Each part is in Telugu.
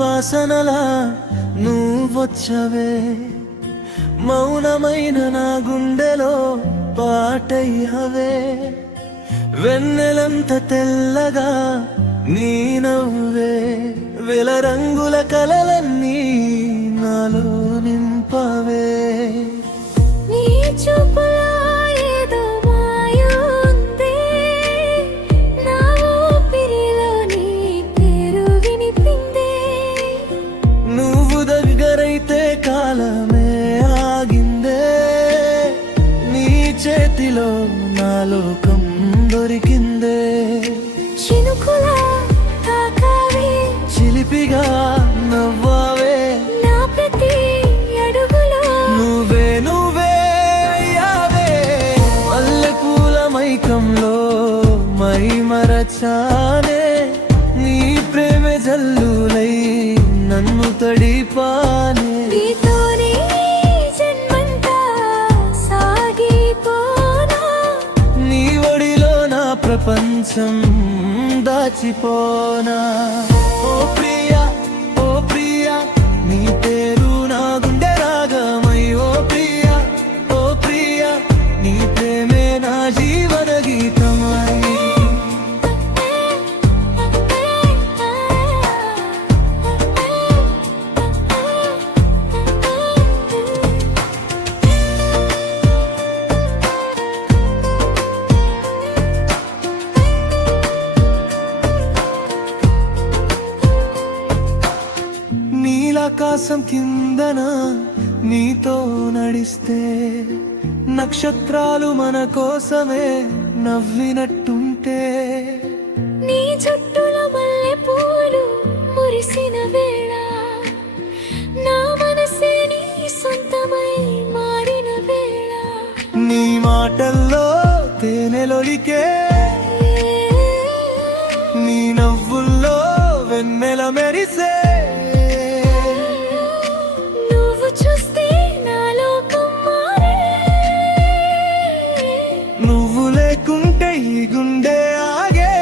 వాసనలా నువ్వొచ్చవే, మౌనమైన నా గుండెలో పాటయ్యవే. వెన్నెలంత తెల్లగా నీ నవ్వే, వెల రంగుల కలలన్నీ నాలో నింపవే. నీ చూపులో ఏదో మాయ ఉంది, నా ఊపిరిలో నీ పేరు వినిపిందే. నువ్వు దగ్గరైతే కాలమే ఆగిందే, నీ చేతిలో నా లోకం దొరికిందే. చినుకులా తాకావే, చిలిపిగా నవ్వావే, నా ప్రతి అడుగులో నువ్వే నువ్వే అయ్యావే. మల్లెపూల మైకంలో మై మరచానే, నీ ప్రేమ జల్లులై నన్ను తడిపానే. నీతోనే జన్మంతా సాగిపోనా, నీ ఒడిలో నా ప్రపంచం దాచిపోనా. ఓ ప్రియా, ఓ ప్రియా, నీ పేరు నా గుండె రాగమై. ఓ ప్రియా, ఓ ప్రియా, నీ ప్రేమే నా జీవన గీతమై. నీలాకాశం కిందన నీతో నడిస్తే, నక్షత్రాలు మన కోసమే నవ్వినట్టుంటే. నీ జుట్టులో మల్లె పూలు మురిసిన వేళ, నా మనసే నీ సొంతమై మారిన వేళ. నీ మాటల్లో తేనెలొలికే, నీ నవ్వుల్లో వెన్నెల మెరిసే. నువ్వు చూస్తే నా లోకం మారే, నువ్వు లేకుంటే ఈ గుండె ఆగే.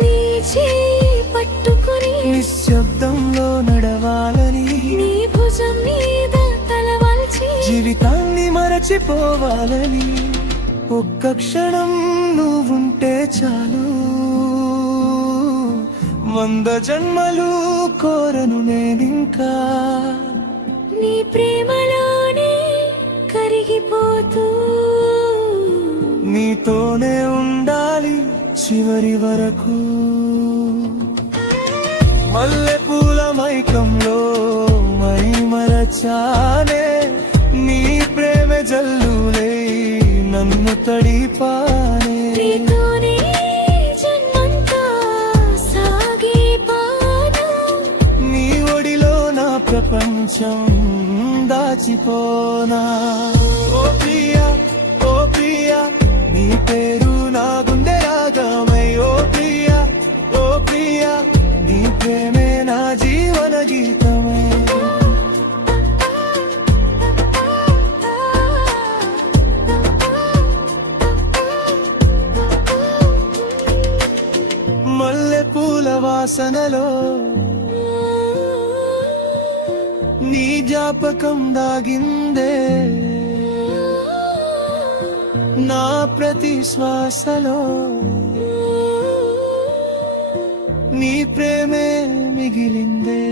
నీ చేయి పట్టుకుని నిశ్శబ్దంలో నడవాలని, నీ భుజం మీద తలవాల్చి జీవితాన్ని మరచిపోవాలని. ఒక్క క్షణం నువ్వుంటే చాలు, 100 జన్మలు కోరను నేనింకా. నీ ప్రేమలోనే కరిగిపోతూ, నీతోనే ఉండాలి చివరి వరకు. మల్లెపూల మైకంలో మై మరచానే, నీ ప్రేమ జల్లులై నన్ను తడిపానే. నీతోనే జన్మంతా సాగిపోనా, నీ ఒడిలో నా ప్రపంచం దాచిపోనా. ఓ ప్రియా, ఓ ప్రియా, నీ పేరు నా గుండె రాగమై. ఓ ప్రియా, ఓ ప్రియా, నీ ప్రేమే నా జీవన గీతమై. మల్లెపూల వాసనలో నీ జ్ఞాపకం దాగిందే, నా ప్రతి శ్వాసలో నీ ప్రేమే మిగిలిందే.